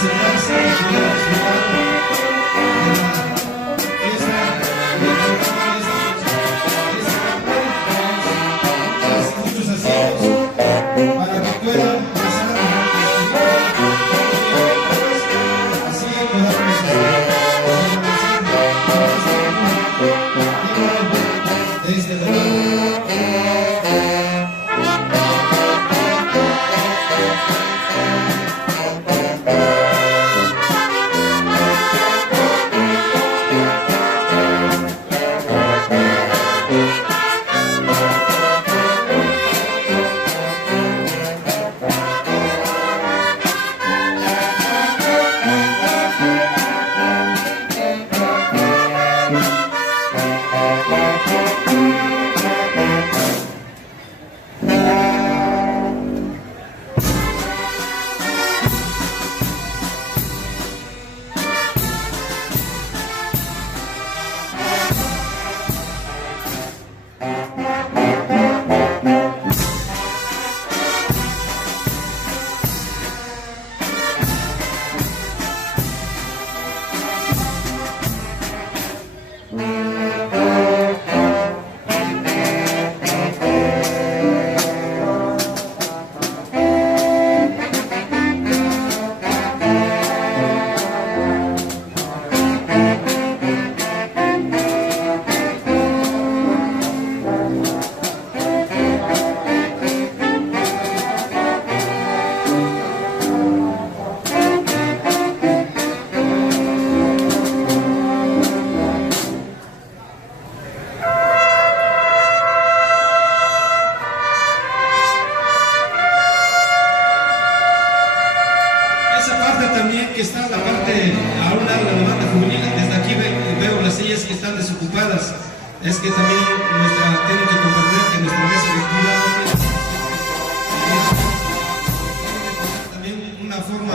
sentarse y poder disfrutar de la fiesta muchos asientos para que puedan pasar así podamos de este lado. También que está la parte a un lado de la banda juvenil, desde aquí veo las sillas que están desocupadas. Es que también tienen que comprender que nuestra mesa directiva no tiene también una forma